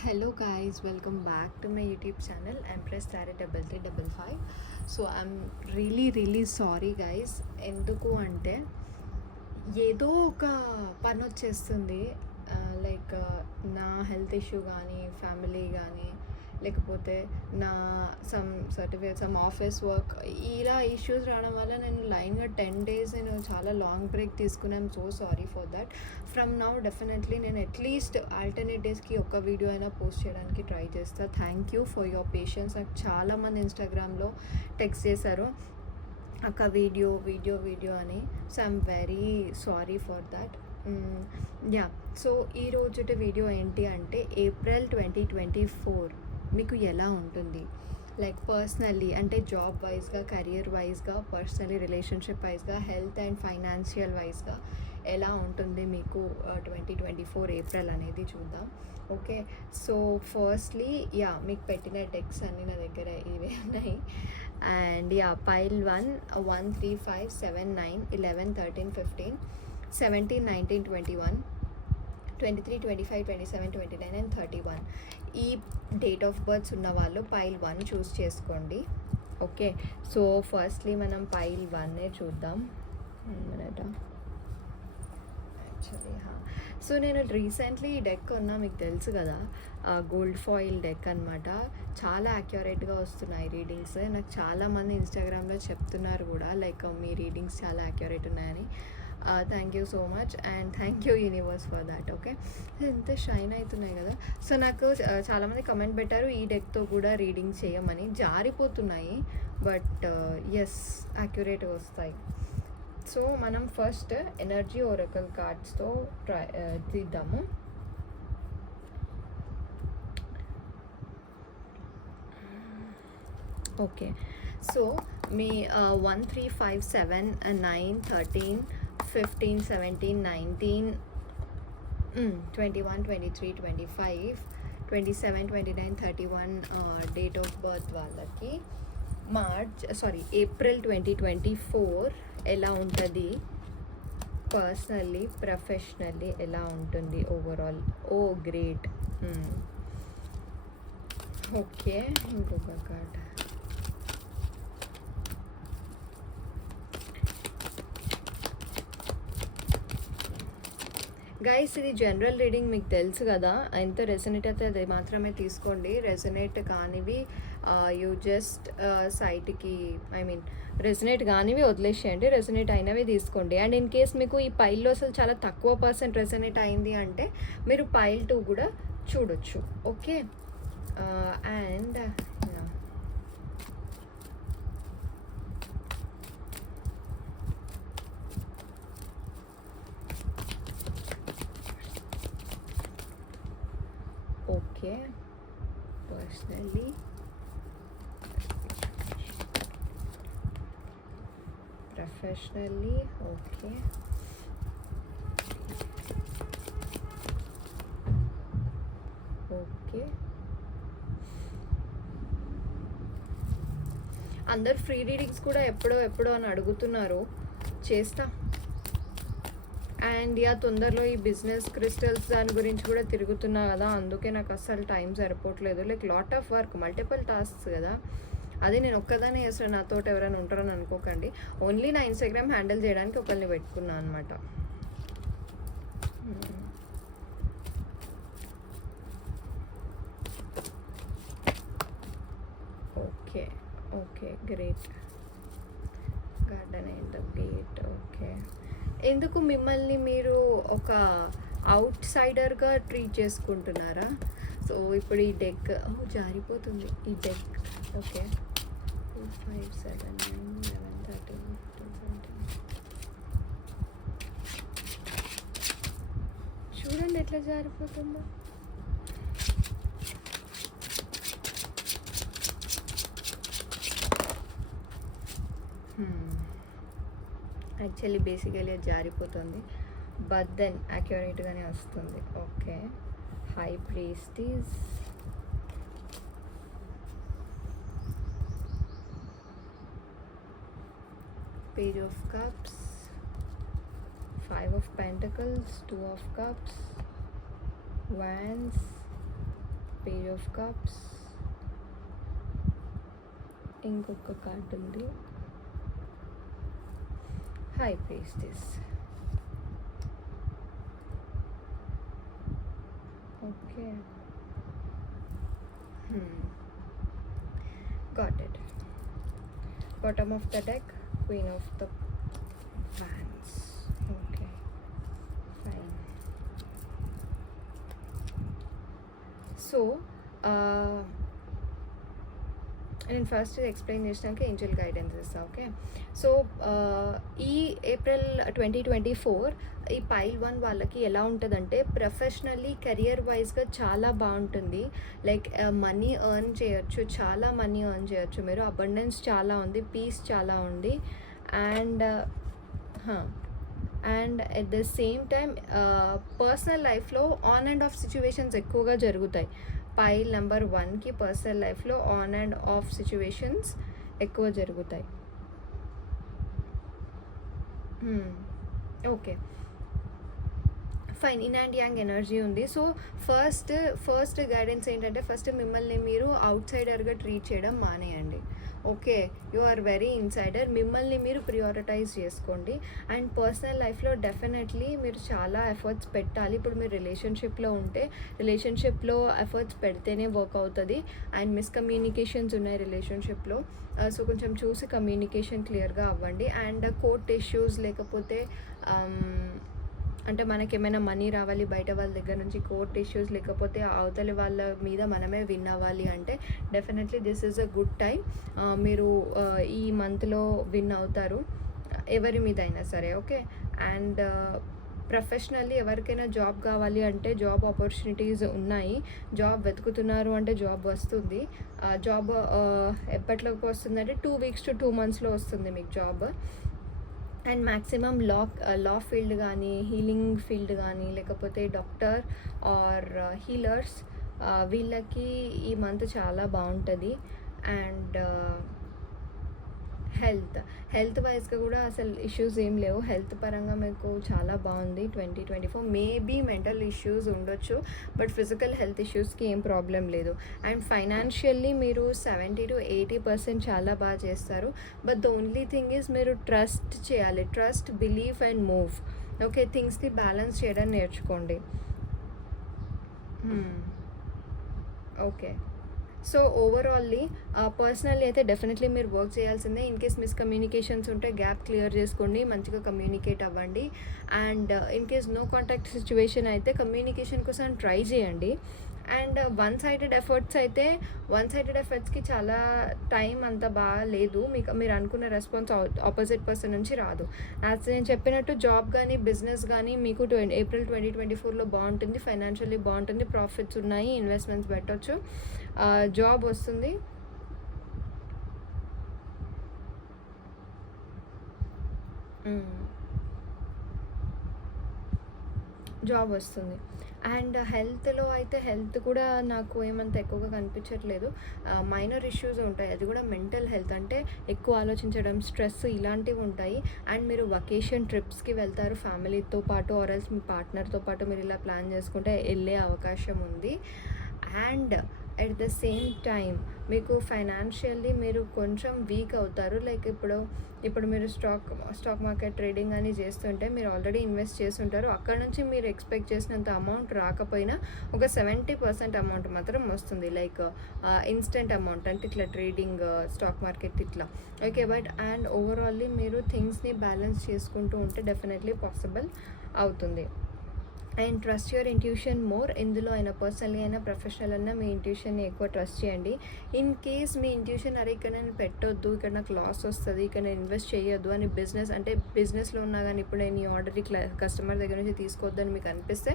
Hello guys, welcome back to my YouTube channel. Empress Tarot 3355. So I'm really sorry guys. ఎందుకు అంటే ఏదో ఒక పని వచ్చేస్తుంది. లైక్ నా హెల్త్ ఇష్యూ కానీ ఫ్యామిలీ కానీ లేకపోతే నా సర్టిఫికేట్ ఆఫీస్ వర్క్ ఇలా ఇష్యూస్ రావడం వల్ల నేను లైన్గా 10 days నేను చాలా లాంగ్ బ్రేక్ తీసుకున్నాను. So sorry for that. From now definitely నేను అట్లీస్ట్ ఆల్టర్నేట్ డేస్కి ఒక వీడియో అయినా పోస్ట్ చేయడానికి ట్రై చేస్తాను. Thank you for your patience. నాకు చాలామంది ఇన్స్టాగ్రామ్లో టెక్స్ట్ చేశారు అక్క వీడియో అని. So I'm very sorry for that. Yeah, so ఈరోజు వీడియో ఏంటి అంటే April 2024 మీకు ఎలా ఉంటుంది, లైక్ పర్సనల్లీ అంటే జాబ్ వైజ్గా, కెరియర్ వైజ్గా, పర్సనలీ రిలేషన్షిప్ వైజ్గా, హెల్త్ అండ్ ఫైనాన్షియల్ వైజ్గా ఎలా ఉంటుంది మీకు 2024 ఏప్రిల్ అనేది చూద్దాం. ఓకే, సో ఫస్ట్లీ మీకు పెట్టిన టెక్స్ అన్నీ నా దగ్గర ఇవే ఉన్నాయి. అండ్ పైల్ 1 1 3 5 7 9 11 13 15 17 19 21 23 25 27 29 అండ్ 31 ఈ డేట్ ఆఫ్ బర్త్స్ ఉన్న వాళ్ళు పైల్ 1 చూస్ చేసుకోండి. ఓకే, సో ఫస్ట్లీ మనం పైల్ 1 చూద్దాం. యాక్చువల్లీ సో నేను రీసెంట్లీ ఈ డెక్ కొన్నా, మీకు తెలుసు కదా, గోల్డ్ ఫాయిల్ డెక్ అనమాట. చాలా యాక్యురేట్గా వస్తున్నాయి రీడింగ్స్. నాకు చాలామంది ఇన్స్టాగ్రామ్లో చెప్తున్నారు కూడా, లైక్ మీ రీడింగ్స్ చాలా యాక్యురేట్ ఉన్నాయని. Thank you so much and thank you universe for that. Okay, ఎంత షైన్ అవుతున్నాయి కదా. సో నాకు చాలామంది కమెంట్ పెట్టారు ఈ డెక్తో కూడా రీడింగ్ చేయమని. జారిపోతున్నాయి బట్ ఎస్ యాక్యురేట్ వస్తాయి. సో మనం ఫస్ట్ ఎనర్జీ ఓరకల్ కార్డ్స్తో తీద్దాము. ఓకే, సో మీ 1 3 5 7 9 13 15 17 19 21 23 25 27 29 31 డేట్ ఆఫ్ బర్త్ వాళ్ళకి ఏప్రిల్ 2024 ఎలా ఉంటుంది, పర్సనల్లీ ప్రొఫెషనల్లీ ఎలా ఉంటుంది ఓవరాల్. ఓ గ్రేట్. ఓకే, ఇంకొక కార్డ్. గైస్ ఇది జనరల్ రీడింగ్, మీకు తెలుసు కదా. ఎంత రెసనేట్ అయితే అది మాత్రమే తీసుకోండి. రెసనేట్ కానివి యూ జస్ట్ సైట్కి రెసనేట్ కానివి వదిలేసేయండి, రెసనేట్ అయినవి తీసుకోండి. అండ్ ఇన్ కేస్ మీకు ఈ పైల్లో అసలు చాలా తక్కువ % రెసనేట్ అయింది అంటే మీరు పైల్ 2 కూడా చూడొచ్చు. Okay, and okay, personally professionally. Okay, okay, అందరు ఫ్రీ రీడింగ్స్ కూడా ఎప్పుడో అని అడుగుతున్నారు, చేస్తా. అండ్ తొందరలో ఈ బిజినెస్ క్రిస్టల్స్ దాని గురించి కూడా తిరుగుతున్నా కదా, అందుకే నాకు అస్సలు టైం సరిపోవట్లేదు. Like lot of work, multiple tasks కదా. అది నేను ఒక్కదానే చేస్తాను, నాతో ఎవరైనా ఉంటారని అనుకోకండి. ఓన్లీ నా ఇన్స్టాగ్రామ్ హ్యాండిల్ చేయడానికి ఒకరిని పెట్టుకున్నాను అనమాట. Okay, okay, great. Garden and the gate. Okay, ఎందుకు మిమ్మల్ని మీరు ఒక అవుట్ సైడర్గా ట్రీట్ చేసుకుంటున్నారా? సో ఇప్పుడు ఈ డెక్ జారిపోతుంది ఈ డెక్. ఓకే, 2 5 7 9 11 13 15 17. చూడండి ఎట్లా జారిపోతుందో. యాక్చువల్లీ బేసికలీ అది జారిపోతుంది, బట్ దెన్ యాక్యురేట్గానే వస్తుంది. Okay, high priestess, page of cups, 5 of Pentacles, 2 of Cups, Wands, page of cups, ఇంకొక కార్డ్ ఉంది high priestess. Okay, got it. Bottom of the deck, Queen of the Wands. Okay, fine. So నేను first explain చేసినాక Angel guidance ఇస్తాను. Okay, so ఈ April 2024 ఈ pile 1 వాళ్ళకి ఎలా ఉంటుందంటే ప్రొఫెషనల్లీ కెరియర్ వైజ్గా చాలా బాగుంటుంది. లైక్ మనీ ఎర్న్ చేయొచ్చు, చాలా మనీ ఎర్న్ చేయొచ్చు మీరు. అబండెన్స్ చాలా ఉంది, పీస్ చాలా ఉంది, and at the same time personal లైఫ్లో ఆన్ అండ్ ఆఫ్ సిచ్యువేషన్స్ ఎక్కువగా జరుగుతాయి. పైల్ నెంబర్ 1కి పర్సనల్ లైఫ్లో ఆన్ అండ్ ఆఫ్ సిచ్యువేషన్స్ ఎక్కువ జరుగుతాయి. Okay, fine. Yin and yang energy ఉంది. సో ఫస్ట్ గైడెన్స్ ఏంటంటే ఫస్ట్ మిమ్మల్ని మీరు అవుట్ సైడర్గా ట్రీట్ చేయడం మానేయండి. Okay, you are very insider. మిమ్మల్ని మీరు ప్రియారిటైజ్ చేసుకోండి. అండ్ పర్సనల్ లైఫ్లో డెఫినెట్లీ మీరు చాలా ఎఫర్ట్స్ పెట్టాలి. ఇప్పుడు మీరు రిలేషన్షిప్లో ఉంటే రిలేషన్షిప్లో ఎఫర్ట్స్ పెడితేనే వర్క్ అవుతుంది. అండ్ మిస్కమ్యూనికేషన్స్ ఉన్నాయి రిలేషన్షిప్లో, సో కొంచెం చూసి కమ్యూనికేషన్ క్లియర్గా అవ్వండి. అండ్ కోర్ట్ ఇష్యూస్ లేకపోతే అంటే మనకి ఏమైనా మనీ రావాలి బయట వాళ్ళ దగ్గర నుంచి, కోర్ట్ ఇష్యూస్ లేకపోతే అవతలి వాళ్ళ మీద మనమే విన్ అవ్వాలి అంటే definitely this is a good time. మీరు ఈ మంత్లో విన్ అవుతారు ఎవరి మీద అయినా సరే. ఓకే, అండ్ ప్రొఫెషనల్లీ ఎవరికైనా జాబ్ కావాలి అంటే జాబ్ ఆపర్చునిటీస్ ఉన్నాయి. జాబ్ వెతుకుతున్నారు అంటే జాబ్ వస్తుంది. జాబ్ ఎప్పట్లోకి వస్తుందంటే 2 weeks to 2 monthsలో వస్తుంది మీకు job. And maximum law field కానీ, హీలింగ్ ఫీల్డ్ కానీ, లేకపోతే డాక్టర్ ఆర్ హీలర్స్, వీళ్ళకి ఈ మంత్ చాలా బాగుంటుంది. అండ్ హెల్త్ వైజ్గా కూడా అసలు ఇష్యూస్ ఏం లేవు. హెల్త్ పరంగా మీకు చాలా బాగుంది 2024. మేబీ మెంటల్ ఇష్యూస్ ఉండొచ్చు, బట్ ఫిజికల్ హెల్త్ ఇష్యూస్కి ఏం ప్రాబ్లం లేదు. అండ్ ఫైనాన్షియల్లీ మీరు 70 to 80% చాలా బాగా చేస్తారు. But the only thing is మీరు ట్రస్ట్ చేయాలి. Trust, belief and move. Okay, థింగ్స్ని బ్యాలెన్స్ చేయడం నేర్చుకోండి. ఓకే, సో ఓవరాల్లీ పర్సనల్లీ అయితే డెఫినెట్లీ మీరు వర్క్ చేయాల్సిందే. ఇన్ కేస్ మిస్కమ్యూనికేషన్స్ ఉంటే గ్యాప్ క్లియర్ చేసుకోండి, మంచిగా కమ్యూనికేట్ అవ్వండి. And in case no contact situation అయితే కమ్యూనికేషన్ కోసం ట్రై చేయండి. అండ్ వన్ సైడెడ్ ఎఫర్ట్స్కి చాలా టైం అంత బాగా లేదు. మీరు అనుకున్న రెస్పాన్స్ ఆపోజిట్ పర్సన్ నుంచి రాదు. యాజ్ నేను చెప్పినట్టు జాబ్ కానీ బిజినెస్ కానీ మీకు ఏప్రిల్ 2024లో బాగుంటుంది. ఫైనాన్షియల్లీ బాగుంటుంది, ప్రాఫిట్స్ ఉన్నాయి, ఇన్వెస్ట్మెంట్స్ పెట్టవచ్చు, జాబ్ వస్తుంది. జాబ్ వస్తుంది. అండ్ హెల్త్లో అయితే హెల్త్ కూడా నాకు ఏమంత ఎక్కువగా కనిపించట్లేదు. మైనర్ ఇష్యూస్ ఉంటాయి, అది కూడా మెంటల్ హెల్త్, అంటే ఎక్కువ ఆలోచించడం, స్ట్రెస్ ఇలాంటివి ఉంటాయి. అండ్ మీరు వకేషన్ ట్రిప్స్కి వెళ్తారు ఫ్యామిలీతో పాటు, ఆర్ఎల్స్ మీ పార్ట్నర్తో పాటు మీరు ఇలా ప్లాన్ చేసుకుంటే వెళ్ళే అవకాశం ఉంది. And at the same time మీకు ఫైనాన్షియల్లీ మీరు కొంచెం వీక్ అవుతారు. లైక్ ఇప్పుడు మీరు స్టాక్ మార్కెట్ ట్రేడింగ్ అని చేస్తుంటే మీరు ఆల్రెడీ ఇన్వెస్ట్ చేస్తుంటారు. అక్కడ నుంచి మీరు ఎక్స్పెక్ట్ చేసినంత అమౌంట్ రాకపోయినా ఒక 70% అమౌంట్ మాత్రం వస్తుంది. లైక్ ఇన్స్టెంట్ అమౌంట్, అంటే ఇట్లా ట్రేడింగ్, స్టాక్ మార్కెట్ ఇట్లా. ఓకే, బట్ అండ్ ఓవరాల్లీ మీరు థింగ్స్ని బ్యాలెన్స్ చేసుకుంటూ ఉంటే డెఫినెట్లీ పాసిబుల్ అవుతుంది. And trust your intuition more. ఎందులో అయినా పర్సనల్లీ అయినా ప్రొఫెషనల్ అయినా మీ ఇంట్యూషన్ని ఎక్కువ ట్రస్ట్ చేయండి. ఇన్ కేస్ మీ ఇంట్యూషన్ అరే ఇక్కడ నేను పెట్టొద్దు, ఇక్కడ నాకు లాస్ వస్తుంది, ఇక్కడ నేను ఇన్వెస్ట్ చేయొద్దు అని బిజినెస్లో ఉన్నా కానీ ఇప్పుడు నేను ఈ ఆర్డర్ కస్టమర్ దగ్గర నుంచి తీసుకోవద్దు అని మీకు అనిపిస్తే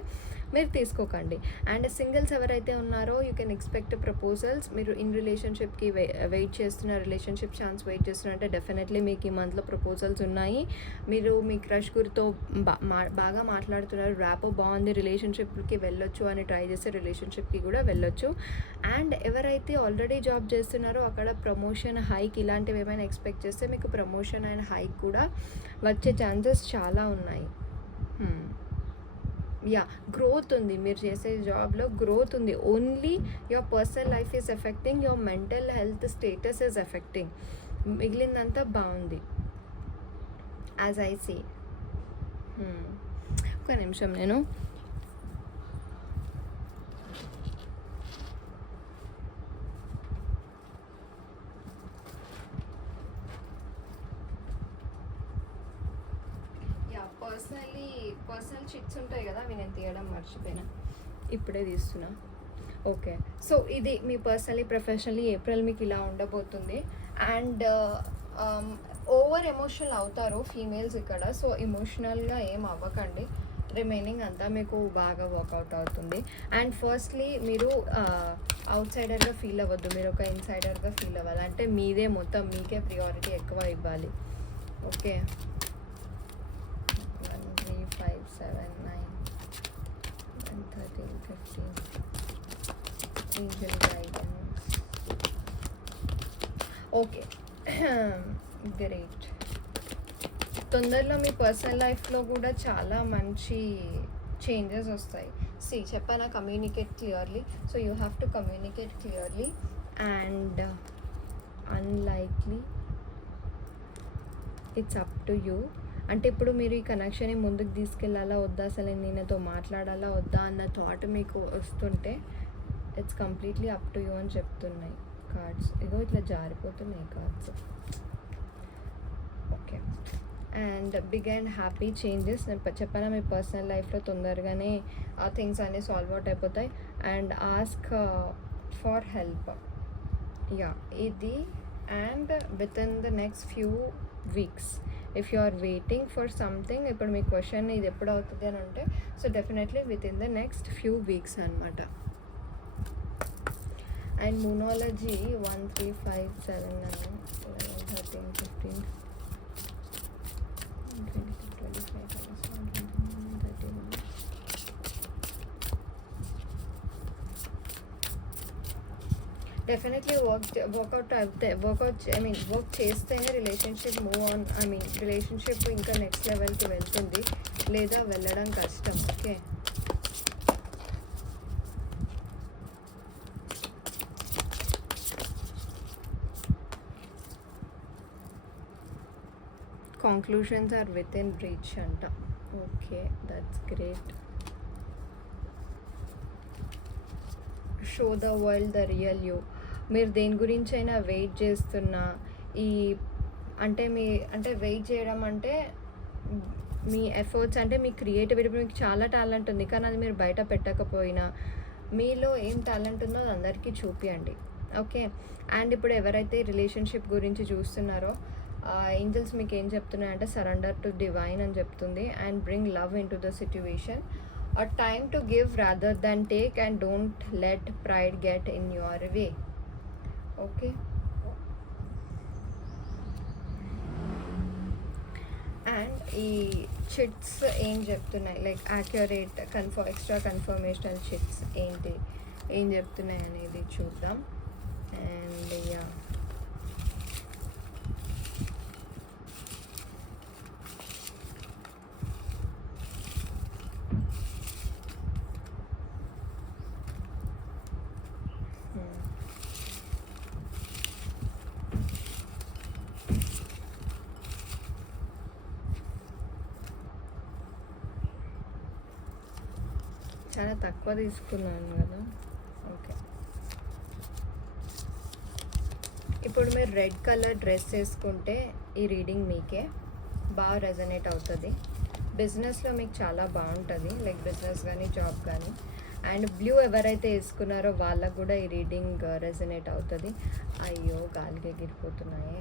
మీరు తీసుకోకండి. అండ్ సింగిల్స్ ఎవరైతే ఉన్నారో యూ కెన్ ఎక్స్పెక్ట్ ప్రపోజల్స్. మీరు ఇన్ రిలేషన్షిప్కి వెయిట్ చేస్తున్నారు, రిలేషన్షిప్ ఛాన్స్ వెయిట్ చేస్తున్నారంటే డెఫినెట్లీ మీకు ఈ మంత్లో ప్రపోజల్స్ ఉన్నాయి. మీరు మీ క్రష్ గురితో బాగా మాట్లాడుతున్నారు, ర్యాపో బాగుంది, రిలేషన్షిప్కి వెళ్ళొచ్చు అని ట్రై చేస్తే రిలేషన్షిప్కి కూడా వెళ్ళొచ్చు. అండ్ ఎవరైతే ఆల్రెడీ జాబ్ చేస్తున్నారో అక్కడ ప్రమోషన్, హైక్ ఇలాంటివి ఏమైనా ఎక్స్పెక్ట్ చేస్తే మీకు ప్రమోషన్ అండ్ హైక్ కూడా వచ్చే ఛాన్సెస్ చాలా ఉన్నాయి. యా గ్రోత్ ఉంది, మీరు చేసే జాబ్లో గ్రోత్ ఉంది. Only your personal life is affecting, your mental health status is affecting. మిగిలిందంతా బాగుంది యాజ్ ఐ సీ. ఒక నిమిషం, నేను పర్సనల్ చిట్స్ ఉంటాయి కదా, అవి నేను తీయడం మర్చిపోయినా, ఇప్పుడే తీస్తున్నా. ఓకే, సో ఇది మీ పర్సనలీ ప్రొఫెషనలీ ఏప్రిల్ మీకు ఇలా ఉండబోతుంది. అండ్ ఓవర్ ఎమోషనల్ అవుతారు ఫీమేల్స్ ఇక్కడ, సో ఎమోషనల్గా ఏం అవ్వకండి, రిమైనింగ్ అంతా మీకు బాగా వర్కౌట్ అవుతుంది. అండ్ ఫస్ట్లీ మీరు అవుట్ సైడర్గా ఫీల్ అవ్వద్దు, మీరు ఒక ఇన్సైడర్గా ఫీల్ అవ్వాలి. అంటే మీదే మొత్తం, మీకే ప్రియారిటీ ఎక్కువ ఇవ్వాలి. Okay, 1 3 5 7 9 and 13 15 angel guidance. Okay great. తొందరలో మీ పర్సనల్ లైఫ్లో కూడా చాలా మంచి చేంజెస్ వస్తాయి. చెప్పానా, communicate clearly. So you have to communicate clearly. And unlikely, it's up to you. అంటే ఇప్పుడు మీరు ఈ కనెక్షన్ని ముందుకు తీసుకెళ్ళాలా వద్దా, అసలు నేనతో మాట్లాడాలా వద్దా అన్న థాట్ మీకు వస్తుంటే it's completely up to you అని చెప్తున్నాయి కార్డ్స్. ఇగో ఇట్లా జారిపోతున్నాయి cards. Okay, and big and happy changes. నేను చెప్పాను మీ పర్సనల్ లైఫ్లో తొందరగానే ఆ థింగ్స్ అన్నీ సాల్వ్ అవుట్ అయిపోతాయి. And ask for help. Yeah ఇది. And within the next few weeks if you are waiting for something, ఇప్పుడు మీ క్వశ్చన్ ఇది ఎప్పుడు అవుతుంది అని అంటే, so definitely within the next few weeks అనమాట. And moonology 1 3 5 7 9 11 13 15 20 25 31. డెఫినెట్లీ వర్క్ చేస్తేనే రిలేషన్షిప్ మూవ్ ఆన్, రిలేషన్షిప్ ఇంకా నెక్స్ట్ లెవెల్కి వెళ్తుంది, లేదా వెళ్ళడం కష్టం. Okay, conclusions are within reach అంట. Okay, that's great. Show the world the real you. మీరు దేని గురించి అయినా వెయిట్ చేస్తున్నా, ఈ అంటే వెయిట్ చేయడం అంటే మీ ఎఫర్ట్స్, అంటే మీ క్రియేటివిటీ, మీకు చాలా టాలెంట్ ఉంది కానీ అది మీరు బయట పెట్టకపోయినా, మీలో ఏం టాలెంట్ ఉందో అది అందరికీ చూపియండి. ఓకే, అండ్ ఇప్పుడు ఎవరైతే రిలేషన్షిప్ గురించి చూస్తున్నారో, ఏంజల్స్ మీకు ఏం చెప్తున్నాయంటే సరెండర్ టు డివైన్ అని చెప్తుంది. And bring love in to the situation. A time to give rather than take, and don't let pride get in your way. Okay, and ఈ chits ఏం చెప్తున్నాయి, like accurate extra conformational chits ఏం చెప్తున్నాయి అనేది చూద్దాం. And yeah, చాలా తక్కువ తీసుకున్నాను కదా. ఓకే, ఇప్పుడు మీరు రెడ్ కలర్ డ్రెస్ వేసుకుంటే ఈ రీడింగ్ మీకే బాగా రెజనేట్ అవుతుంది. బిజినెస్లో మీకు చాలా బాగుంటుంది, లైక్ బిజినెస్ కానీ జాబ్ కానీ. అండ్ బ్లూ ఎవరైతే వేసుకున్నారో వాళ్ళకు కూడా ఈ రీడింగ్ రెజనేట్ అవుతుంది. అయ్యో గాలికి ఎగిరిపోతున్నాయి,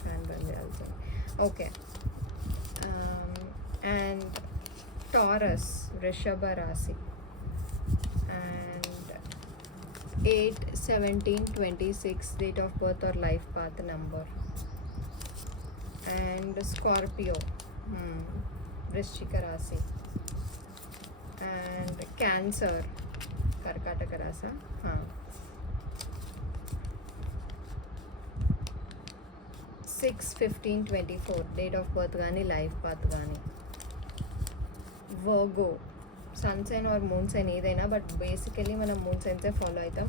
ఫ్యాన్ బంద్ చేయాల్సింది. ఓకే, అండ్ టారస్ వృషభ రాశి, and 8 17 26 date of birth or life path number. And Scorpio వృశ్చిక రాశి. అండ్ క్యాన్సర్ కర్కాటక రాశి. 6 15 24 డేట్ ఆఫ్ బర్త్ కానీ లైఫ్ పాత్ కానీ. Virgo sun sign or moon sign ఏదైనా, బట్ బేసికలీ మనం మూన్ సైన్సే ఫాలో అవుతాం.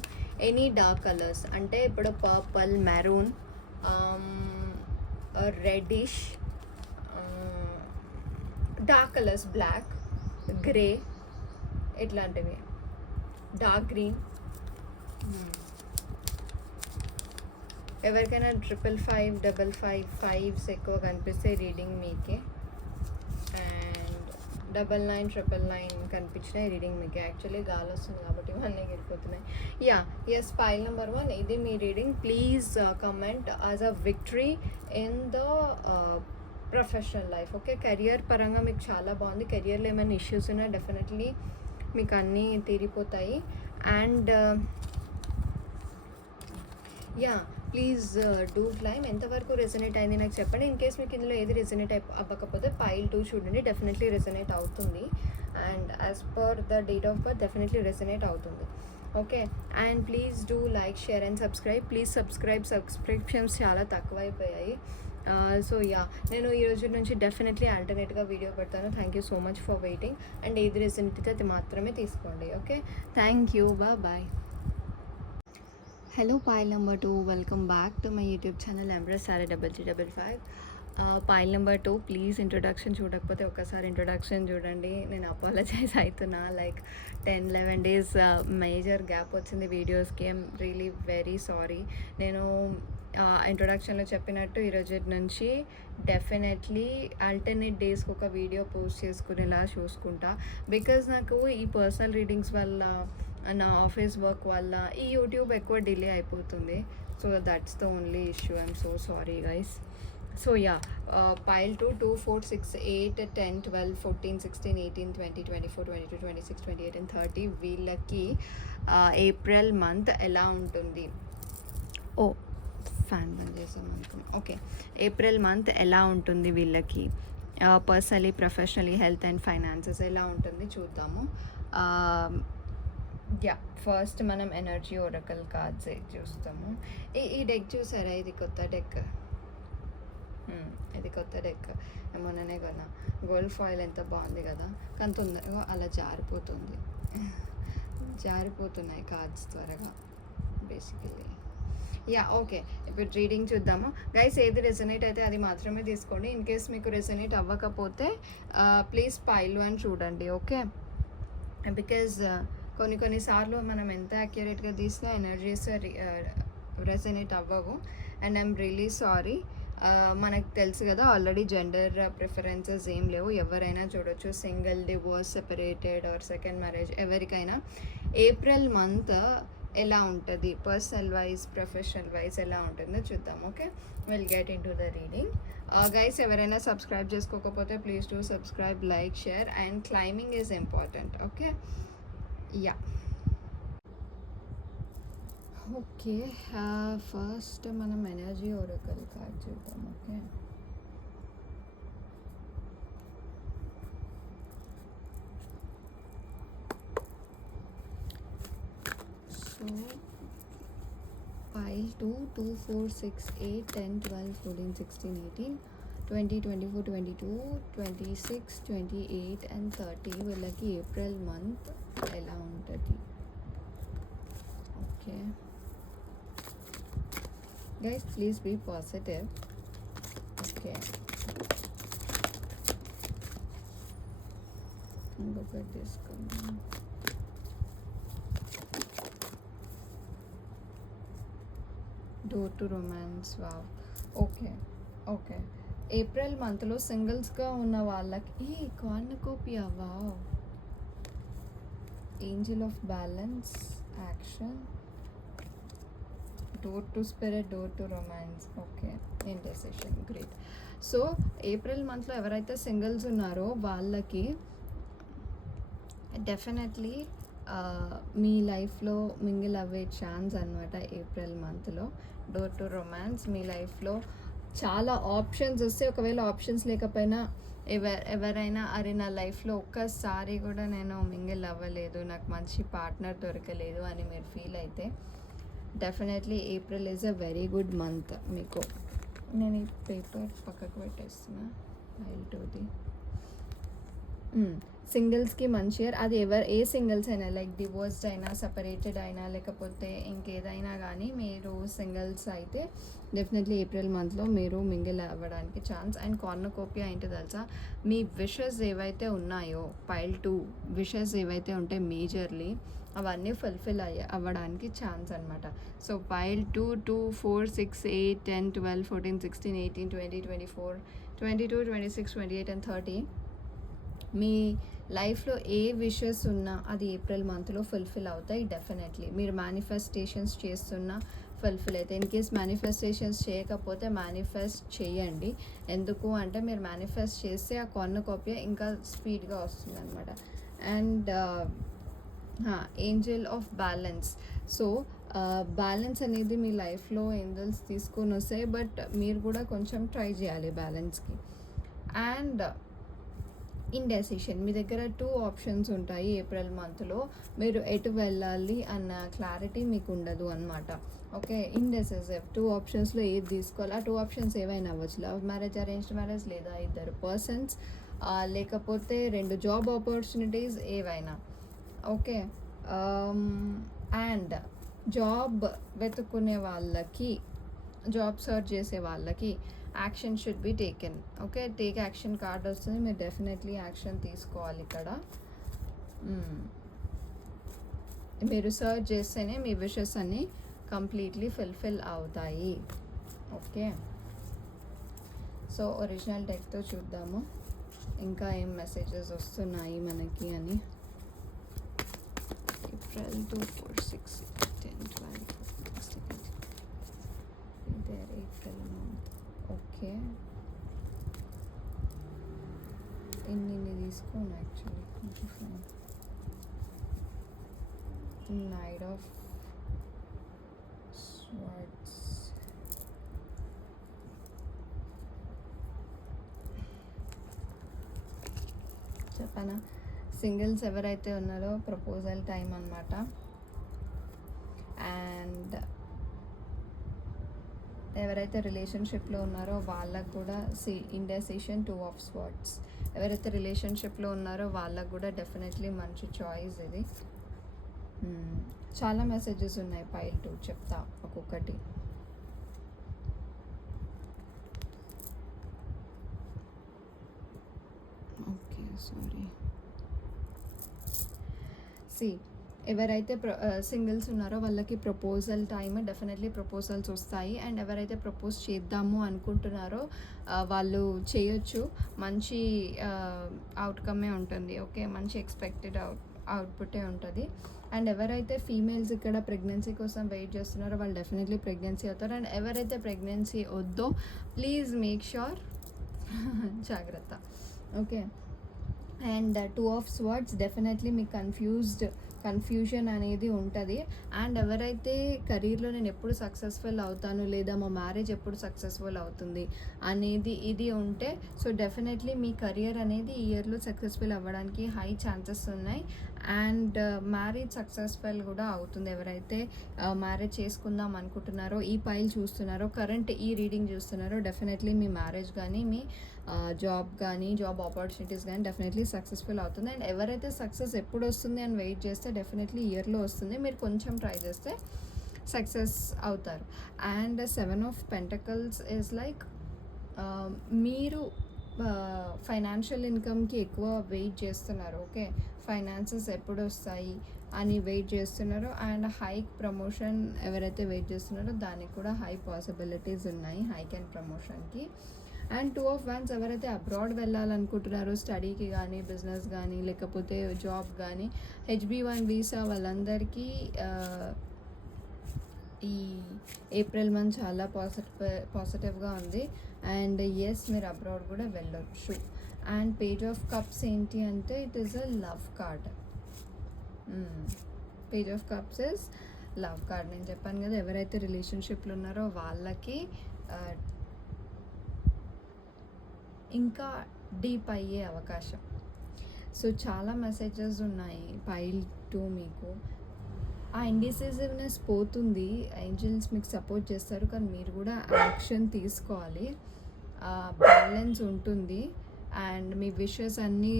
ఎనీ డార్క్ కలర్స్ అంటే ఇప్పుడు purple, maroon, reddish, dark colours, black, grey, ఇట్లాంటివి, డార్క్ గ్రీన్. ఎవరికైనా 555, 555 ఎక్కువ కనిపిస్తే రీడింగ్ మీకే, అండ్ 9999 కనిపించిన రీడింగ్ మీకే. యాక్చువల్లీ గాలి వస్తుంది కాబట్టి ఇవన్నీ వెళ్ళిపోతున్నాయి. ఎస్, పైల్ నెంబర్ 1 ఇది మీ reading. Please comment as a victory in the professional life. Okay, career పరంగా మీకు చాలా బాగుంది. కెరియర్లో ఏమైనా ఇష్యూస్ ఉన్నా డెఫినెట్లీ మీకు అన్నీ తీరిపోతాయి. And please do claim. ఎంతవరకు రెజనేట్ అయింది నాకు చెప్పండి. ఇన్ కేస్ మీకు ఇందులో ఏది రెజనేట్ అవ్వకపోతే పైల్ 2 చూడండి, డెఫినెట్లీ రెజనేట్ అవుతుంది. And as per the date of birth definitely resonate అవుతుంది. Okay, and please do like, share and subscribe. Please subscriptions చాలా తక్కువైపోయాయి. సో నేను ఈ రోజు నుంచి డెఫినెట్లీ ఆల్టర్నేట్గా వీడియో పెడతాను. Thank you so much for waiting. And ఏది రెజనేట్ అయితే అది మాత్రమే తీసుకోండి. Okay, thank you, bye. Hello, pile number 2, welcome back to my YouTube channel empress sorry 3355. Pile number 2, please introduction చూడకపోతే ఒకసారి ఇంట్రొడక్షన్ చూడండి. నేను అపాలజైజ్ అవుతున్నా, లైక్ 10-11 days మేజర్ గ్యాప్ వచ్చింది వీడియోస్కి. I'm really very sorry. నేను ఇంట్రొడక్షన్లో చెప్పినట్టు ఈరోజు నుంచి డెఫినెట్లీ ఆల్టర్నేట్ డేస్కి ఒక వీడియో పోస్ట్ చేసుకునేలా చూసుకుంటా. బికాజ్ నాకు ఈ పర్సనల్ రీడింగ్స్ వల్ల, నా ఆఫీస్ వర్క్ వల్ల ఈ యూట్యూబ్ ఎక్కువ డిలే అయిపోతుంది. So that's the only issue. I'm so sorry guys. So pile 2, 2, 4, 6, 8, 10, 12, 14, 16, 18, 20, 24, 22, 26, 28 and 30 వీళ్ళకి ఏప్రిల్ మంత్ ఎలా ఉంటుంది? ఫ్యాన్ బంద్ చేసాం అనుకున్నాం. ఓకే, ఏప్రిల్ మంత్ ఎలా ఉంటుంది వీళ్ళకి? Personally, professionally, health and finances ఎలా ఉంటుంది చూద్దాము. ఫస్ట్ మనం ఎనర్జీ ఒరకల్ కార్డ్స్ చూస్తాము. ఈ డెక్ చూసారా? ఇది కొత్త డెక్. ఇది కొత్త డెక్, మొన్ననే కొన్నా. గోల్డ్ ఫాయిల్ ఎంత బాగుంది కదా, కానీ తొందరగా అలా జారిపోతున్నాయి కార్డ్స్ త్వరగా బేసికలీ. ఓకే, ఇప్పుడు రీడింగ్ చూద్దాము గైస్. ఏది రెజనేట్ అయితే అది మాత్రమే తీసుకోండి. ఇన్ కేస్ మీకు రెజనేట్ అవ్వకపోతే ప్లీజ్ పైల్ 1 చూడండి. ఓకే, బికాజ్ కొన్నిసార్లు మనం ఎంత అక్యురేట్గా తీసినా ఎనర్జీస్ రెజనేట్ అవ్వవు. And I'm really sorry. మనకు తెలుసు కదా ఆల్రెడీ జెండర్ ప్రిఫరెన్సెస్ ఏం లేవు, ఎవరైనా చూడొచ్చు. Single, divorce, separated or second marriage, ఎవరికైనా ఏప్రిల్ మంత్ ఎలా ఉంటుంది, పర్సనల్ వైజ్, ప్రొఫెషనల్ వైజ్ ఎలా ఉంటుందో చూద్దాం. Okay, will get into the reading. Guys, ఎవరైనా సబ్స్క్రైబ్ చేసుకోకపోతే please do subscribe, like, share and climbing is important. Okay, okay, first మనం energy oracle card చూద్దాం. ఓకే, సో pile 2, 2, 4, 6, 8, 10, 12, 14, 16, 18, 20, 24, 22, 26, 28 and 30 వీళ్ళకి April month ఎలా ఉంటుంది? Okay guys, please be positive. Okay, ఇంకొకటి తీసుకుందాం. Door to romance. Wow, okay. April మంత్లో సింగిల్స్గా ఉన్న వాళ్ళకి ఈ cornucopia. Wow, angel of balance, action, door to spirit, door to romance. Okay, intercession, great. So April మంత్లో ఎవరైతే సింగిల్స్ ఉన్నారో వాళ్ళకి డెఫినెట్లీ మీ లైఫ్లో మింగిల్ అవ్వే ఛాన్స్ అనమాట ఏప్రిల్ మంత్లో. డోర్ టు రొమాన్స్, మీ లైఫ్లో చాలా ఆప్షన్స్ వస్తే, ఒకవేళ ఆప్షన్స్ లేకపోయినా ఎవరైనా అరే నా లైఫ్లో ఒక్కసారి కూడా నేను మింగిల్ అవ్వలేదు, నాకు మంచి పార్ట్నర్ దొరకలేదు అని మీరు ఫీల్ అయితే definitely April is a very good month మీకు. నేను ఈ పేపర్ పక్కకు పెట్టేస్తున్నా, ఫైల్ 2ది. సింగిల్స్కి మంచి ఇయర్. అది ఏ సింగిల్స్ అయినా, లైక్ డివోర్స్డ్ అయినా, సపరేటెడ్ అయినా, లేకపోతే ఇంకేదైనా కానీ మీరు సింగిల్స్ అయితే డెఫినెట్లీ ఏప్రిల్ మంత్లో మీరు మింగిల్ అవ్వడానికి ఛాన్స్. అండ్ కార్నోకోపియా ఏంటో తెలుసా, మీ విషెస్ ఏవైతే ఉన్నాయో, పైల్ 2 విషెస్ ఏవైతే ఉంటాయి మేజర్లీ, అవన్నీ ఫుల్ఫిల్ అవ్వడానికి ఛాన్స్ అనమాట. సో పైల్ 2, 2, 4, 6, 8, 10, 12, 14, 16, 18, 20, 24, 22, 26, 28 అండ్ 30 మీ లైఫ్లో ఏ విషెస్ ఉన్నా అది ఏప్రిల్ మంత్లో ఫుల్ఫిల్ అవుతాయి డెఫినెట్లీ. మీరు మేనిఫెస్టేషన్స్ చేస్తున్నా ఫుల్ఫిల్ అవుతాయి. ఇన్ కేస్ మేనిఫెస్టేషన్స్ చేయకపోతే మేనిఫెస్ట్ చేయండి. ఎందుకు అంటే మీరు మేనిఫెస్ట్ చేస్తే ఆ కార్నోకోపియా ఇంకా స్పీడ్గా వస్తుంది అనమాట. And Angel of balance. So balance అనేది మీ లైఫ్లో ఏంజల్స్ తీసుకొని వస్తాయి, బట్ మీరు కూడా కొంచెం ట్రై చేయాలి బ్యాలెన్స్కి. అండ్ ఇండెసిషన్, మీ దగ్గర 2 ఆప్షన్స్ ఉంటాయి ఏప్రిల్ మంత్లో. మీరు ఎటు వెళ్ళాలి అన్న క్లారిటీ మీకు ఉండదు అనమాట. ఓకే, ఇండెసిసివ్, 2 ఆప్షన్స్లో ఏది తీసుకోవాలి. ఆ 2 ఆప్షన్స్ ఏవైనా అవ్వచ్చు, లవ్ మ్యారేజ్, అరేంజ్డ్ మ్యారేజ్, లేదా 2 పర్సన్స్, లేకపోతే 2 జాబ్ ఆపర్చునిటీస్, ఏవైనా. ఓకే, అండ్ జాబ్ వెతుక్కునే వాళ్ళకి, జాబ్ సర్చ్ చేసే వాళ్ళకి action should be taken. Okay, take action card వస్తుంది, మీరు డెఫినెట్లీ యాక్షన్ తీసుకోవాలి ఇక్కడ. మీరు సర్చ్ చేస్తేనే మీ విషెస్ అన్నీ కంప్లీట్లీ ఫుల్ఫిల్ అవుతాయి. ఓకే, సో ఒరిజినల్ డెక్తో చూద్దాము ఇంకా ఏం మెసేజెస్ వస్తున్నాయి మనకి అని. April 2, 4, 6, 10, 12, 16, 18. There, April month. Okay, ఇన్ని తీసుకోను యాక్చువల్లీ. నైట్ ఆఫ్ స్వార్డ్స్, చెప్పనా, సింగిల్స్ ఎవరైతే ఉన్నారో ప్రపోజల్ టైం అనమాట. అండ్ ఎవరైతే రిలేషన్షిప్లో ఉన్నారో వాళ్ళకు కూడా ఇండెసిషన్, 2 ఆఫ్ స్వార్డ్స్. ఎవరైతే రిలేషన్షిప్లో ఉన్నారో వాళ్ళకు కూడా డెఫినెట్లీ మంచి చాయిస్ ఇది. చాలా మెసేజెస్ ఉన్నాయి పైల్ 2, చెప్తా ఒక్కొక్కటి. Okay, sorry. ఎవరైతే సింగిల్స్ ఉన్నారో వాళ్ళకి ప్రపోజల్ టైమ్, డెఫినెట్లీ ప్రపోజల్స్ వస్తాయి. అండ్ ఎవరైతే ప్రపోజ్ చేద్దాము అనుకుంటున్నారో వాళ్ళు చేయొచ్చు, మంచి అవుట్కమే ఉంటుంది. ఓకే, మంచి ఎక్స్పెక్టెడ్ అవుట్పుటే ఉంటుంది. అండ్ ఎవరైతే ఫీమేల్స్ ఇక్కడ ప్రెగ్నెన్సీ కోసం వెయిట్ చేస్తున్నారో వాళ్ళు డెఫినెట్లీ ప్రెగ్నెన్సీ అవుతారు. అండ్ ఎవరైతే ప్రెగ్నెన్సీ వద్దో ప్లీజ్ మేక్ ష్యూర్, జాగ్రత్త. Okay, and 2 of swords, definitely మీకు కన్ఫ్యూజన్ అనేది ఉంటుంది. అండ్ ఎవరైతే కెరీర్లో నేను ఎప్పుడు సక్సెస్ఫుల్ అవుతాను, లేదా మా మ్యారేజ్ ఎప్పుడు సక్సెస్ఫుల్ అవుతుంది అనేది ఇది ఉంటే, సో డెఫినెట్లీ మీ కెరియర్ అనేది ఈ ఇయర్లో సక్సెస్ఫుల్ అవ్వడానికి హై ఛాన్సెస్ ఉన్నాయి. అండ్ మ్యారేజ్ సక్సెస్ఫుల్ కూడా అవుతుంది. ఎవరైతే మ్యారేజ్ చేసుకుందాం అనుకుంటున్నారో, ఈ పైల్ చూస్తున్నారో, కరెంట్ ఈ రీడింగ్ చూస్తున్నారో, డెఫినెట్లీ మీ మ్యారేజ్ కానీ, మీ జాబ్ కానీ, జాబ్ ఆపర్చునిటీస్ కానీ డెఫినెట్లీ సక్సెస్ఫుల్ అవుతుంది. అండ్ ఎవరైతే సక్సెస్ ఎప్పుడు వస్తుంది అని వెయిట్ చేస్తే డెఫినెట్లీ ఇయర్లో వస్తుంది. మీరు కొంచెం ట్రై చేస్తే సక్సెస్ అవుతారు. And 7 of pentacles is like మీరు ఫైనాన్షియల్ ఇన్కమ్కి ఎక్కువ వెయిట్ చేస్తున్నారు. ఓకే, ఫైనాన్సెస్ ఎప్పుడు వస్తాయి అని వెయిట్ చేస్తున్నారు. అండ్ హైక్ ప్రమోషన్ ఎవరైతే వెయిట్ చేస్తున్నారో దానికి కూడా హై పాసిబిలిటీస్ ఉన్నాయి, హైక్ అండ్ ప్రమోషన్కి. అండ్ 2 ఆఫ్ వన్స్, ఎవరైతే అబ్రాడ్ వెళ్ళాలనుకుంటున్నారో స్టడీకి కానీ, బిజినెస్ కానీ, లేకపోతే జాబ్ కానీ, HB1 వీసా వాళ్ళందరికీ ఈ ఏప్రిల్ మంత్ చాలా పాజిటివ్గా ఉంది. అండ్ ఎస్, మీరు అబ్రాడ్ కూడా వెళ్ళొచ్చు. అండ్ పేజ్ ఆఫ్ కప్స్ ఏంటి అంటే it is a love card. Page of cups is love card. నేను చెప్పాను కదా, ఎవరైతే రిలేషన్షిప్లో ఉన్నారో వాళ్ళకి ఇంకా డీప్ అయ్యే అవకాశం. సో చాలా మెసేజెస్ ఉన్నాయి పైల్ 2 మీకు. ఆ ఇండిసిసివ్నెస్ పోతుంది, ఏంజల్స్ మీకు సపోర్ట్ చేస్తారు, కానీ మీరు కూడా యాక్షన్ తీసుకోవాలి. బ్యాలెన్స్ ఉంటుంది. అండ్ మీ విషెస్ అన్నీ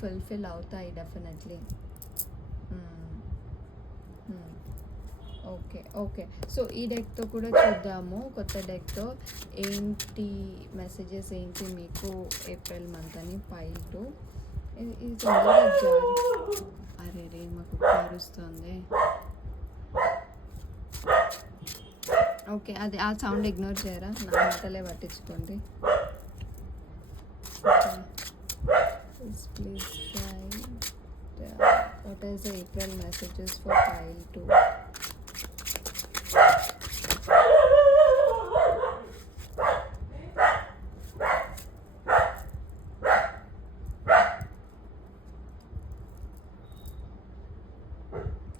ఫుల్ఫిల్ అవుతాయి డెఫినెట్లీ. Okay, okay. సో ఈ డెక్తో కూడా చూద్దాము, కొత్త డెక్తో ఏంటి మెసేజెస్ ఏంటి మీకు ఏప్రిల్ మంత్ అని. పైల్ 2 ఇది తొందరగా అరే రే మాకు అరుస్తుంది. ఓకే, అది ఆ సౌండ్ ఇగ్నోర్ చేయరా, నా మాటలే పట్టించుకోండి. Please what is the April messages for pile 2?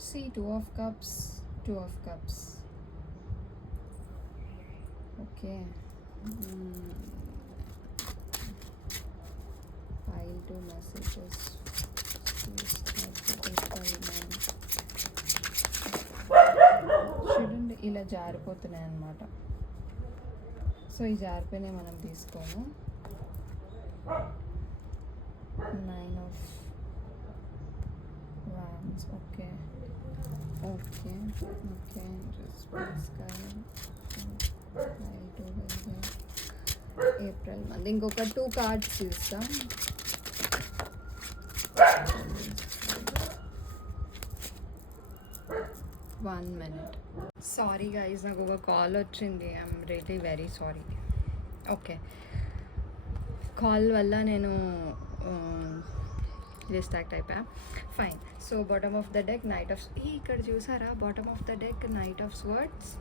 See, 2 of cups, 2 of cups. Okay. Pile 2 messages. చూడండి ఇలా జారిపోతున్నాయి అన్నమాట. సో ఈ జారిపోయినాయి మనం తీసుకోము. 9 of wands. Okay okay okay, April month ఇంకొక 2 కార్డ్స్ తీస్తాం. One minute. సారీ గైజ్, నాకు ఒక కాల్ వచ్చింది. I'm really very sorry. Okay, call వల్ల నేను డిస్ట్రాక్ట్ అయిపోయా. Fine. So bottom of the deck knight of, ఇక్కడ చూసారా bottom of the deck knight of swords.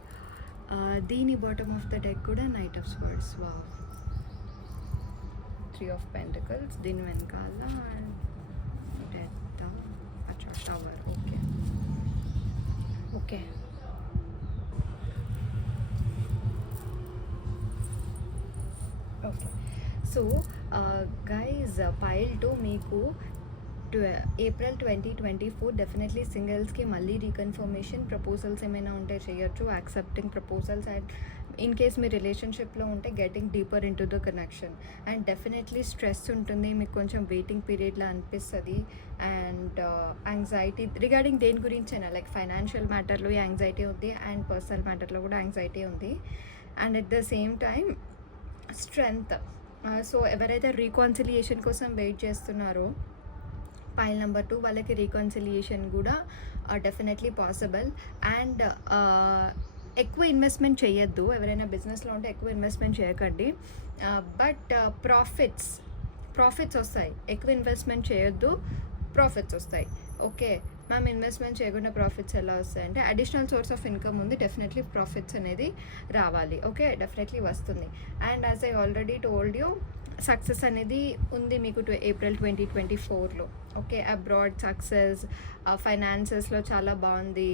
దీని బాటమ్ ఆఫ్ ద డెక్ కూడా knight of swords. Wow. 3 of Pentacles. దీని వెనకాల tower. Okay okay, okay. So guys pile 2 మీకు April 2024 definitely సింగిల్స్కి మళ్ళీ reconfirmation proposals ఏమైనా ఉంటే చేయొచ్చు, accepting proposals. And in case మీ రిలేషన్షిప్లో ఉంటే getting deeper into the connection. And definitely stress ఉంటుంది, మీకు కొంచెం వెయిటింగ్ పీరియడ్లా అనిపిస్తుంది. అండ్ యాంగ్జైటీ రిగార్డింగ్ దేని గురించైనా, లైక్ ఫైనాన్షియల్ మ్యాటర్లో యాంగ్జైటీ ఉంది అండ్ పర్సనల్ మ్యాటర్లో కూడా యాంగ్జైటీ ఉంది. And at the same time strength. So ఎవరైతే రీకాన్సిలియేషన్ కోసం వెయిట్ చేస్తున్నారో పైల్ నెంబర్ 2 వాళ్ళకి రీకన్సిలియేషన్ కూడా డెఫినెట్లీ పాసిబుల్. అండ్ ఎక్కువ ఇన్వెస్ట్మెంట్ చేయొద్దు, ఎవరైనా బిజినెస్లో ఉంటే ఎక్కువ ఇన్వెస్ట్మెంట్ చేయకండి. బట్ ప్రాఫిట్స్ వస్తాయి. ఎక్కువ ఇన్వెస్ట్మెంట్ చేయొద్దు, ప్రాఫిట్స్ వస్తాయి. ఓకే మ్యామ్, ఇన్వెస్ట్మెంట్ చేయకుండా ప్రాఫిట్స్ ఎలా వస్తాయంటే అడిషనల్ సోర్స్ ఆఫ్ ఇన్కమ్ ఉంది, డెఫినెట్లీ ప్రాఫిట్స్ అనేది రావాలి. ఓకే, డెఫినెట్లీ వస్తుంది. And as I already told you, success అనేది ఉంది మీకు ఏప్రిల్ 2024లో. ఓకే, అబ్రాడ్ సక్సెస్, ఫైనాన్సెస్లో చాలా బాగుంది.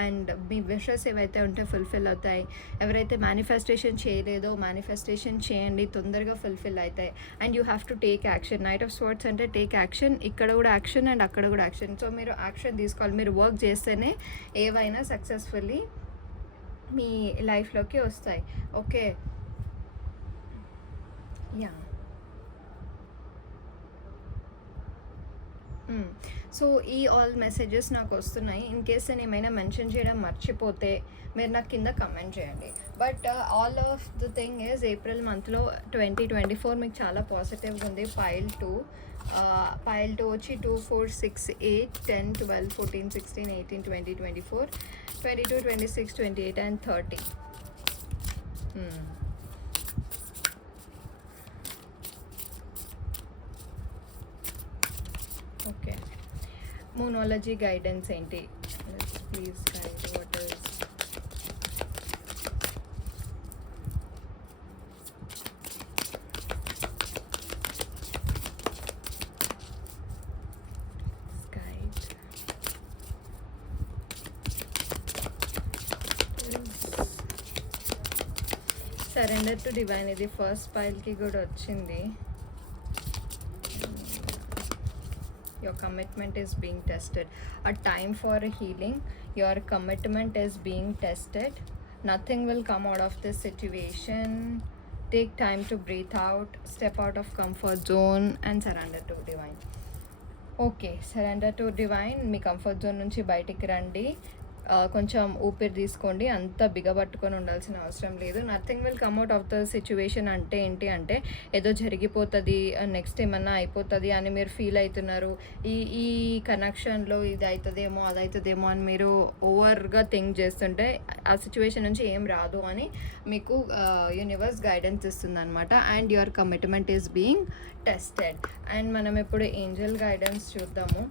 అండ్ మీ విషెస్ ఏవైతే ఉంటే ఫుల్ఫిల్ అవుతాయి. ఎవరైతే మేనిఫెస్టేషన్ చేయలేదో మేనిఫెస్టేషన్ చేయండి, తొందరగా ఫుల్ఫిల్ అవుతాయి. And you have to take action. Knight of swords అంటే టేక్ యాక్షన్, ఇక్కడ కూడా యాక్షన్ అండ్ అక్కడ కూడా యాక్షన్. సో మీరు యాక్షన్ తీసుకోవాలి. మీరు వర్క్ చేస్తేనే ఏవైనా సక్సెస్ఫుల్లీ మీ లైఫ్లోకి వస్తాయి. Okay, yeah. సో ఈ ఆల్ మెసేజెస్ నాకు వస్తున్నాయి. ఇన్ కేస్ నేను ఏమైనా మెన్షన్ చేయడం మర్చిపోతే మీరు నాకు కింద కమెంట్ చేయండి. But all of the thing is April మంత్లో 2024 మీకు చాలా పాజిటివ్గా ఉంది. పైల్ 2 వచ్చి 2, 4, 6, 8, 10, 12, 14, 16, 18, 20, 24, 22, 26, 28 and 30. ఓకే, మోనాలజీ గైడెన్స్ ఏంటి? Please guide what is guide. Surrender to divine, ఇది ఫస్ట్ పైల్కి కూడా వచ్చింది. Your commitment is being tested. A time for a healing. Your commitment is being tested. Nothing will come out of this situation. Take time to breathe out, step out of comfort zone and surrender to divine. Okay, surrender to divine. Me comfort zone నుంచి బయటికి రండి, కొంచెం ఊపిరి తీసుకోండి. అంత బిగబట్టుకొని ఉండాల్సిన అవసరం లేదు. Nothing will come out of the situation. అంటే ఏంటి అంటే ఏదో జరిగిపోతుంది, నెక్స్ట్ ఏమన్నా అయిపోతుంది అని మీరు ఫీల్ అవుతున్నారు. ఈ ఈ కనెక్షన్లో ఇది అవుతుందేమో అది అవుతుందేమో అని మీరు ఓవర్గా థింక్ చేస్తుంటే ఆ సిచ్యువేషన్ నుంచి ఏం రాదు అని మీకు యూనివర్స్ గైడెన్స్ ఇస్తుంది అనమాట. And your commitment is being tested. And మనం ఇప్పుడు ఏంజల్ గైడెన్స్ చూద్దాము.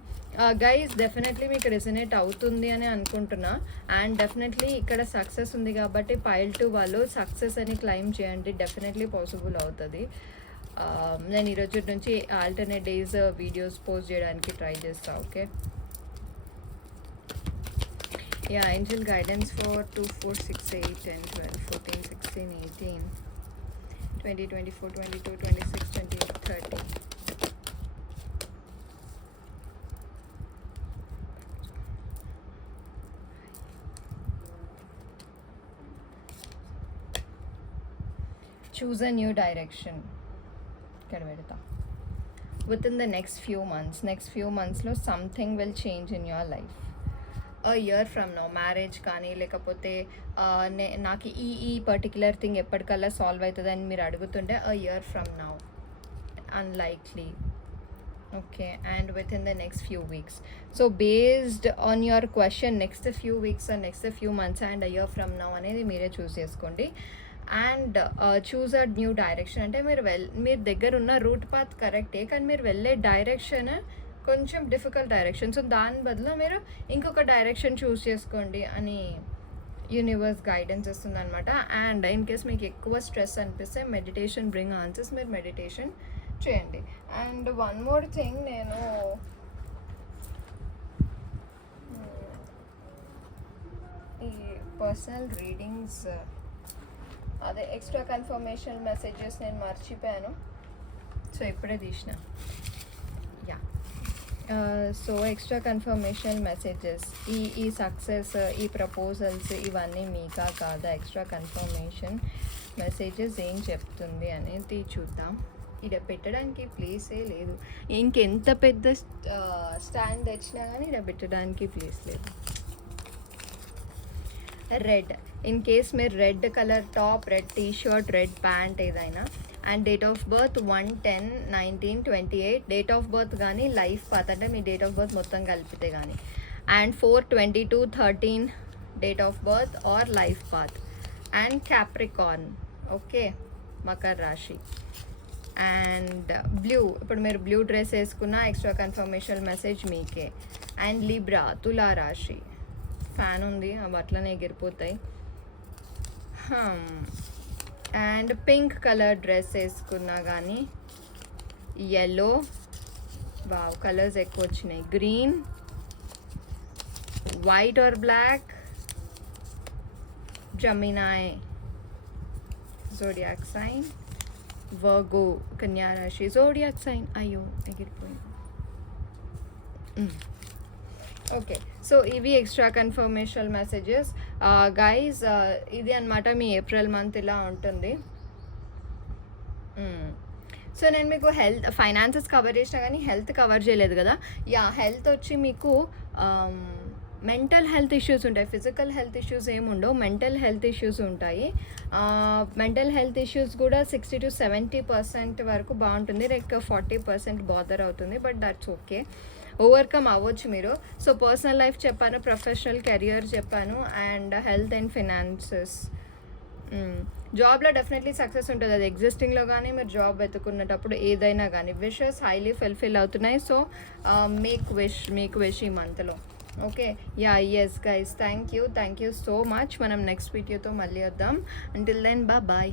గైస్, డెఫినెట్లీ మీకు రెసినేట్ అవుతుంది అని అనుకుంటున్నా. అండ్ డెఫినెట్లీ ఇక్కడ సక్సెస్ ఉంది కాబట్టి పైల్ 2 వాళ్ళు సక్సెస్ అని క్లైమ్ చేయండి, డెఫినెట్లీ పాసిబుల్ అవుతుంది. నేను ఈరోజు నుంచి ఆల్టర్నేట్ డేస్ వీడియోస్ పోస్ట్ చేయడానికి ట్రై చేస్తాను. Okay, yeah, Angel guidance for 2, 4, 6, 8, 10, 12, 14, 16, 18, 20, 24, 22, 26, 28, 30. Choose a new direction. ఇక్కడ పెడతా. Within the next few monthsలో something will change in your life. A year from now, marriage కానీ లేకపోతే నాకు ఈ పర్టిక్యులర్ థింగ్ ఎప్పటికల్లా సాల్వ్ అవుతుందని మీరు అడుగుతుంటే a year from now, unlikely. Okay, and within the next few weeks. So based on your question, next few weeks or next few months and a year from now అనేది మీరే చూస్ చేసుకోండి. And choose a new direction. అంటే మీరు దగ్గర ఉన్న route path కరెక్టే, కానీ మీరు వెళ్ళే డైరెక్షన్ కొంచెం డిఫికల్ట్ డైరెక్షన్. సో దాని బదులు మీరు ఇంకొక డైరెక్షన్ చూస్ చేసుకోండి అని యూనివర్స్ గైడెన్స్ ఇస్తుంది అనమాట. అండ్ ఇన్ కేస్ మీకు ఎక్కువ స్ట్రెస్ అనిపిస్తే మెడిటేషన్ బ్రింగ్ ఆన్సర్స్, మీరు మెడిటేషన్ చేయండి. అండ్ వన్ మోర్ థింగ్, నేను ఈ పర్సనల్ రీడింగ్స్ అదే ఎక్స్ట్రా కన్ఫర్మేషన్ మెసేజెస్ నేను మర్చిపోయాను, సో ఇప్పుడే తీసిన. Yeah, so extra confirmation messages, ఈ సక్సెస్, ఈ ప్రపోజల్స్ ఇవన్నీ మీకా కాదా? ఎక్స్ట్రా కన్ఫర్మేషన్ మెసేజెస్ ఏం చెప్తుంది అనేది చూద్దాం. ఇక్కడ పెట్టడానికి ప్లేసే లేదు, ఇంకెంత పెద్ద స్టాండ్ తెచ్చినా కానీ ఇక్కడ పెట్టడానికి ప్లేస్ లేదు. రెడ్, ఇన్ కేస్ మీరు red colour top, red T shirt, red pant ఏదైనా, and date of birth 1/10/1928 date of birth కానీ లైఫ్ పాత్ అంటే మీ డేట్ ఆఫ్ బర్త్ మొత్తం కలిపితే కానీ, and 4/22/13 date of birth or life path, and Capricorn. Okay, మకర రాశి. అండ్ బ్లూ, ఇప్పుడు మీరు బ్లూ డ్రెస్ వేసుకున్న ఎక్స్ట్రా కన్ఫర్మేషన్ మెసేజ్ మీకే. అండ్ లిబ్రా, తులా రాశి. ఫ్యాన్ ఉంది, అవి అట్లనే ఎగిరిపోతాయి. అండ్ పింక్ కలర్ డ్రెస్ వేసుకున్నా కానీ, yellow, వావ్ కలర్స్ ఎక్కువ వచ్చినాయి, green, white or black, Gemini zodiac sign, Virgo కన్యా రాశి జోడియాక్ సైన్. అయ్యో ఎగిరిపోయింది. ఓకే, సో ఇవి ఎక్స్ట్రా కన్ఫర్మేషన్ మెసేజెస్ గైజ్. ఇది అనమాట మీ ఏప్రిల్ మంత్ ఇలా ఉంటుంది. సో నేను మీకు హెల్త్ ఫైనాన్సెస్ కవర్ చేసినా కానీ హెల్త్ కవర్ చేయలేదు కదా. యా, హెల్త్ వచ్చి మీకు మెంటల్ హెల్త్ ఇష్యూస్ ఉంటాయి, ఫిజికల్ హెల్త్ ఇష్యూస్ ఏముండవు, మెంటల్ హెల్త్ ఇష్యూస్ ఉంటాయి. మెంటల్ హెల్త్ ఇష్యూస్ కూడా 60 to 70% వరకు బాగుంటుంది, లైక్ 40% బాదర్ అవుతుంది, బట్ దట్స్ ఓకే, ఓవర్కమ్ అవ్వచ్చు మీరు. సో పర్సనల్ లైఫ్ చెప్పాను, ప్రొఫెషనల్ కెరియర్ చెప్పాను, అండ్ హెల్త్ అండ్ ఫినాన్సెస్. జాబ్లో డెఫినెట్లీ సక్సెస్ ఉంటుంది, అది ఎగ్జిస్టింగ్లో కానీ మీరు జాబ్ వెతుకున్నప్పుడు ఏదైనా కానీ. విషెస్ హైలీ ఫుల్ఫిల్ అవుతున్నాయి. సో మీకు విష్ ఈ మంత్లో. Okay, yeah, yes guys, thank you so much. మనం నెక్స్ట్ వీడియోతో మళ్ళీ వద్దాం. Until then bye.